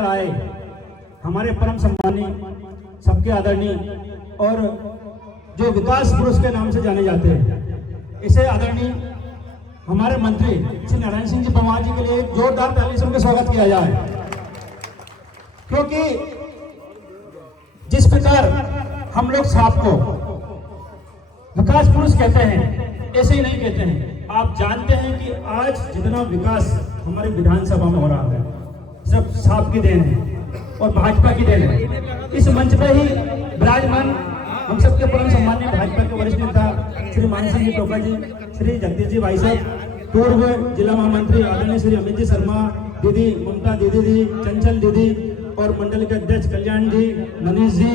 आए हमारे परम सम्मानी, सबके आदरणीय और जो विकास पुरुष के नाम से जाने जाते हैं, इसे आदरणीय हमारे मंत्री श्री नारायण सिंह जी पंवार जी के लिए जोरदार ताली से उनका स्वागत किया जाए। क्योंकि जिस प्रकार हम लोग साहब को विकास पुरुष कहते हैं, ऐसे ही नहीं कहते हैं। आप जानते हैं कि आज जितना विकास हमारे विधानसभा में हो रहा है सब साहब की देन है और भाजपा की देन है। इस मंच पे ही विराजमान हम सबके परम सम्मानीय भाजपा के वरिष्ठ नेता श्री मान सिंह जी टोका जी, श्री जगदीश जी भाई साहब, पूर्व जिला महामंत्री आदरणीय श्री अमित जी शर्मा, दीदी ममता दीदी जी, चंचल दीदी और मंडल के अध्यक्ष कल्याण जी, मनीष जी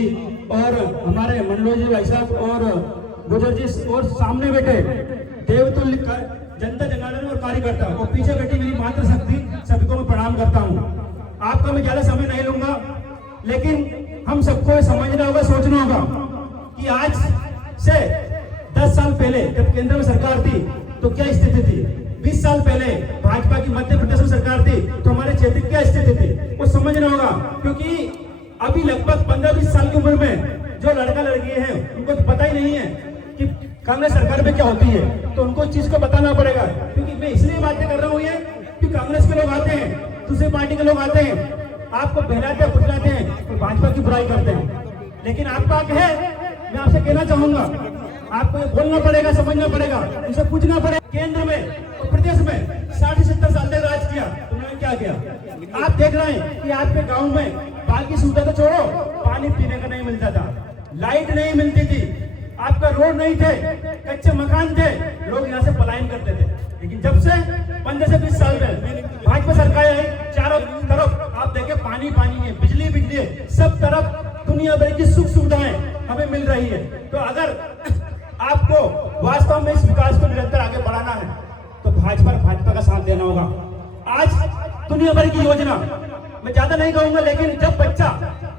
और हमारे मनोज जी भाई साहब और गुजर जी और सामने बैठे देवतुल्य जनता जनार्दन और कार्यकर्ता और पीछे बैठी मेरी मातृशक्ति, सभी को मैं प्रणाम करता हूँ। आपका मैं ज्यादा समय नहीं लूंगा, लेकिन हम सबको समझना होगा, सोचना होगा कि आज से 10 साल पहले जब केंद्र में सरकार थी तो क्या स्थिति थी, 20 साल पहले भाजपा की मध्य प्रदेश में सरकार थी तो हमारे क्षेत्र की क्या स्थिति थी, वो समझना होगा। क्योंकि अभी लगभग 15-20 साल की उम्र में जो लड़का लड़की है उनको तो पता ही नहीं है कि कांग्रेस सरकार में क्या होती है, तो उनको इस चीज को बताना पड़ेगा। क्योंकि मैं इसलिए बातें कर रहा हूँ ये कि कांग्रेस के लोग आते हैं, दूसरी पार्टी के लोग आते हैं, आपको बहलाते हैं, फुसलाते हैं, तो भाजपा की बुराई करते हैं। लेकिन आपका हक है, मैं आपसे कहना चाहूंगा, आपको ये बोलना पड़ेगा, समझना पड़ेगा, उनसे पूछना पड़ेगा। केंद्र में और प्रदेश में 60-70 साल तक राज किया, उन्होंने क्या किया? आप देख रहे हैं कि आपके गाँव में बाकी सुविधा तो छोड़ो, पानी पीने का नहीं मिलता था, लाइट नहीं मिलती थी, आपका रोड नहीं थे, कच्चे मकान थे, लोग यहाँ से पलायन करते थे। लेकिन जब से 15 से 20 साल में भाजपा सरकार आई, चारों तरफ आप देखें पानी पानी है, बिजली बिजली है, सब तरफ दुनिया भर की सुख सुविधाएं हमें मिल रही है। तो अगर आपको वास्तव में इस विकास को निरंतर आगे बढ़ाना है तो भाजपा का साथ देना होगा। आज दुनिया भर की योजना, मैं ज्यादा नहीं कहूंगा, लेकिन जब बच्चा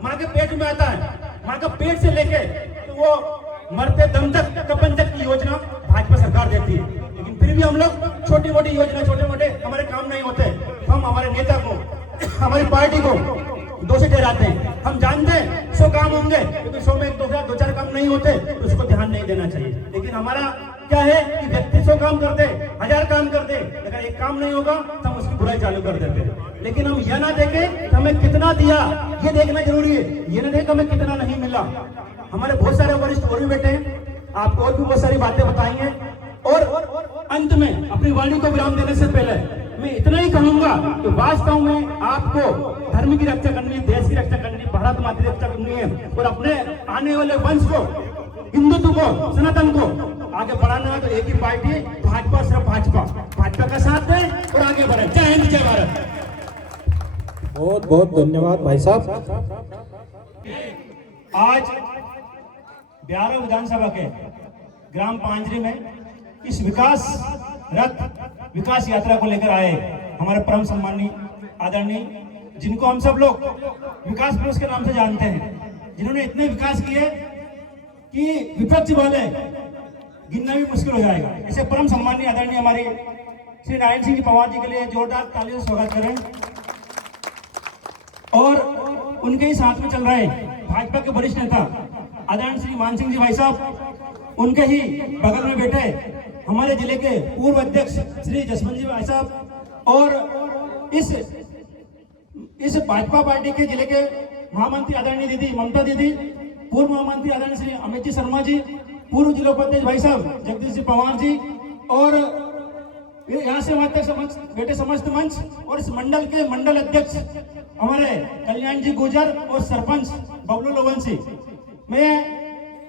माँ के पेट में आता है, माँ का पेट से लेके तो वो मरते दम तक कपन तक की योजना भाजपा सरकार देती है। लेकिन फिर भी हम लोग छोटी मोटी योजना, छोटे मोटे हमारे काम नहीं होते, हम हमारे नेता को, हमारी पार्टी को दोषी ठहराते हैं। हम जानते हैं 100 काम होंगे, क्योंकि 100 में 2-4 काम नहीं होते तो उसको ध्यान नहीं देना चाहिए। लेकिन हमारा क्या है कि व्यक्ति 100 काम करते, 1000 काम करते, अगर एक काम नहीं होगा तो हम उसकी बुराई चालू कर देते हैं। लेकिन हम यह ना देखें हमें कितना दिया, ये देखना जरूरी है, ये ना देखें हमें कितना नहीं मिला। हमारे बहुत सारे वरिष्ठ और भी बैठे हैं, आपको और भी बहुत सारी बातें बताएंगे। और अंत में अपनी वाणी को विराम देने से पहले मैं इतना ही कहूंगा कि वास्तव में आपको धर्म की रक्षा करनी है, देश की रक्षा करनी है, भारत माता की रक्षा करनी है और अपने आने वाले वंश को, हिंदुत्व को, सनातन को आगे बढ़ाना है। तो एक ही पार्टी भाजपा, सिर्फ भाजपा का साथ दें और आगे बढ़े। जय हिंद, जय भारत। बहुत बहुत धन्यवाद भाई साहब। आज 11 विधानसभा के ग्राम पांजरी में इस विकास रथ, विकास यात्रा को लेकर आए हमारे परम सम्मानीय आदरणीय, जिनको हम सब लोग विकास पुरुष के नाम से जानते हैं, जिन्होंने इतने विकास किए कि विपक्ष वाले गिनना भी मुश्किल हो जाएगा। इसे परम सम्मानीय आदरणीय हमारे श्री नारायण सिंह जी पंवार जी के लिए जोरदार तालियों से स्वागत करें। और उनके ही साथ में चल रहे भाजपा के वरिष्ठ नेता आदरणीय श्री मान सिंह जी भाई साहब, उनके ही बगल में बैठे हमारे जिले के पूर्व अध्यक्ष श्री जसवंत जी भाई साहब और इस भाजपा पार्टी के जिले के महामंत्री आदरणीय दीदी ममता दीदी, पूर्व महामंत्री आदरणीय श्री अमित जी शर्मा जी, पूर्व जिला उपाध्यक्ष भाई साहब जगदीश जी पंवार जी और यहाँ से वहां तक बैठे समस्त मंच और इस मंडल के मंडल अध्यक्ष हमारे कल्याण जी गुजर और सरपंच बबलू लोवंशी, मैं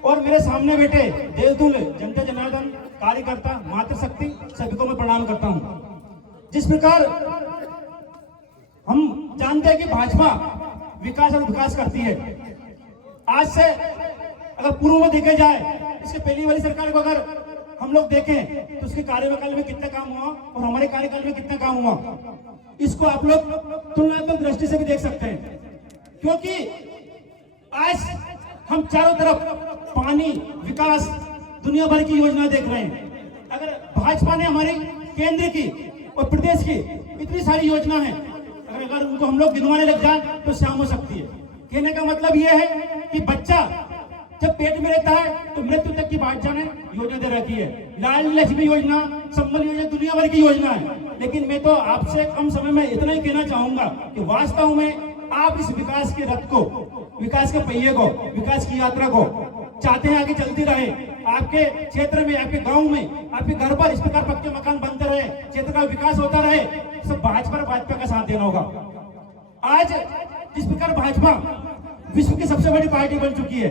और मेरे सामने बैठे देवतुल्य जनता जनार्दन कार्यकर्ता, मातृशक्ति, सभी को मैं प्रणाम करता हूं। जिस प्रकार हम जानते हैं कि भाजपा विकास और विकास करती है, आज से अगर पूर्व में देखे जाए, इसके पहली वाली सरकार को अगर हम लोग देखें तो उसके कार्यकाल में कितना काम हुआ और हमारे कार्यकाल में कितना काम हुआ, इसको आप लोग तुलनात्मक दृष्टि से भी देख सकते हैं। क्योंकि आज हम चारों तरफ पानी, विकास, दुनिया भर की योजना देख रहे हैं। अगर भाजपा ने हमारी केंद्र की और प्रदेश की इतनी सारी योजना है, अगर अगर उनको हम लोग गिनवाने लग जाए तो शाम हो सकती है। कहने का मतलब यह है कि बच्चा जब पेट में रहता है तो मृत्यु तक की बात जाने योजना दे रखी है। लाल लक्ष्मी योजना, संबल योजना दुनिया भर की योजना है, लेकिन मैं तो आपसे कम समय में इतना ही कहना चाहूंगा कि वास्तव में आप इस विकास के रथ को, विकास के पहिए को, विकास की यात्रा को चाहते हैं आगे चलती रहे। आपके क्षेत्र में, आपके गांव में, आपके घर पर इस प्रकार पक्के मकान बनते रहे, क्षेत्र का विकास होता रहे, सब भाजपा का साथ देना होगा। आज जिस प्रकार भाजपा विश्व की सबसे बड़ी पार्टी बन चुकी है,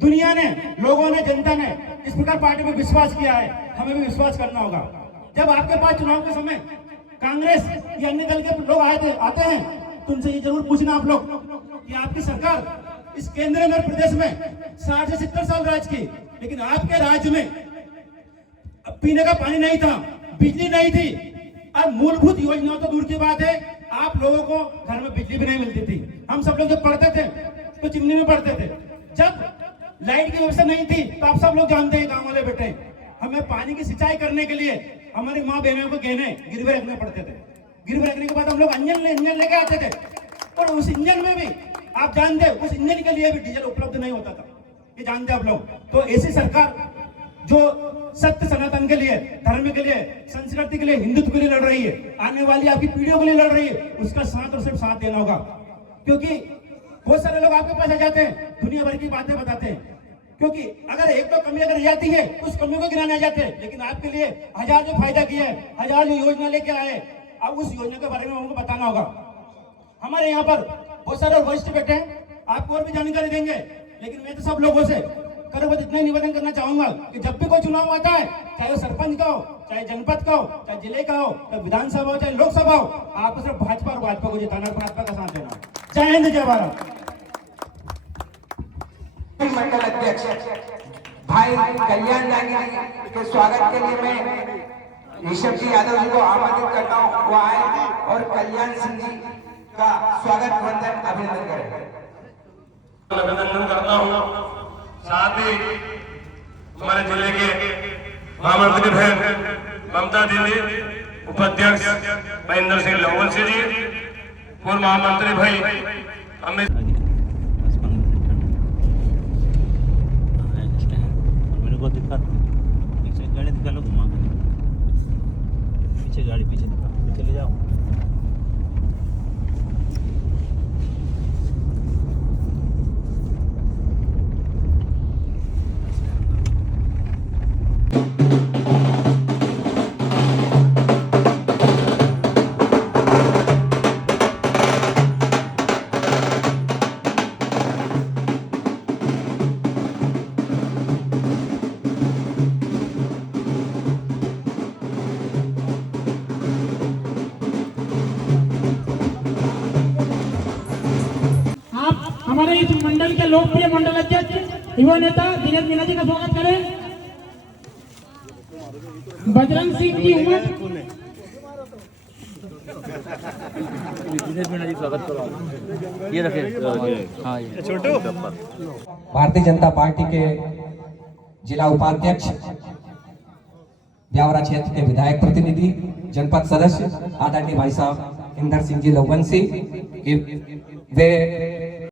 दुनिया ने, लोगों ने, जनता ने इस प्रकार पार्टी में विश्वास किया है, हमें भी विश्वास करना होगा। जब आपके पास चुनाव के समय कांग्रेस या अन्य दल के लोग आते हैं तो उनसे ये जरूर पूछना आप लोग कि आपकी सरकार इस केंद्र में, प्रदेश में 60 से 70 साल राज की, लेकिन आपके राज्य में पीने का पानी नहीं था, बिजली नहीं थी, और मूलभूत योजनाओं तो दूर की बात है, आप लोगों को घर में बिजली भी नहीं मिलती थी। हम सब लोग जब पढ़ते थे तो चिमनी में पढ़ते थे। जब लाइट की व्यवस्था नहीं थी तो आप सब लोग जानते हैं, गांव वाले बेटे, हमें पानी की सिंचाई करने के लिए हमारी माँ बहनों को गहने गिरवे रखने पड़ते थे। गिरवे रखने के बाद हम लोग इंजन लेके आते थे, और उस इंजन में भी आप जानते, उस इंजन के लिए भी डीजल उपलब्ध नहीं होता था, ये जानते आप लोग। तो ऐसी सरकार जो सत्य सनातन के लिए, धर्म के लिए, संस्कृति के लिए, हिंदुत्व के लिए लड़ रही है, आने वाली आपकी पीढ़ियों के लिए लड़ रही है, उसका साथ और सिर्फ साथ देना होगा। क्योंकि बहुत सारे लोग आपके पास आ जाते हैं, दुनिया भर की बातें बताते हैं, क्योंकि अगर एक तो कमी अगर रह जाती है उस कमियों को गिनाने आ जाते हैं, लेकिन आपके लिए हजार जो फायदा किया है, हजार जो योजना लेके आए, अब उस योजना के बारे में हमको बताना होगा। हमारे यहाँ पर बहुत सारे वरिष्ठ बैठे हैं, आपको और भी जानकारी देंगे, लेकिन मैं तो सब लोगों से बस इतना ही निवेदन करना चाहूंगा कि जब भी कोई चुनाव आता है, चाहे वो सरपंच का हो, चाहे जनपद का हो, चाहे जिले का हो, चाहे विधानसभा हो, चाहे लोकसभा हो, आपको सिर्फ भाजपा और भाजपा को जिताना, भाजपा का साथ देना। जय हिंद, जय भारत। मंडल अध्यक्ष भाई कल्याण जानी के स्वागत के लिए मैं ऋषभ जी यादव जी को आमंत्रित करता हूँ, वो आए और कल्याण सिंह जी का स्वागत वंदन अभिनंदन करें। अभिनंदन करता हूँ। साथ ही हमारे जिले के महामंत्री बहन ममता दीदी, उपाध्यक्ष महेंद्र सिंह लवंसी जी, पूर्व महामंत्री भाई अमित, मेरे को दिखा पीछे गाड़ी दिखा लो, घुमा कर पीछे गाड़ी, पीछे दिखा, पीछे ले जाओ। हमारे इस मंडल के लोकप्रिय मंडल अध्यक्ष युवा नेता दिनेश मीना जी का स्वागत करें। बजरंग सिंह जी उमर, दिनेश मीना जी स्वागत करो, ये रखे। हाँ, ये छोटू भारतीय जनता पार्टी के जिला उपाध्यक्ष, ब्यावरा क्षेत्र के विधायक प्रतिनिधि, जनपद सदस्य आदरणीय भाई साहब इंदर सिंह जी लवंसी, वे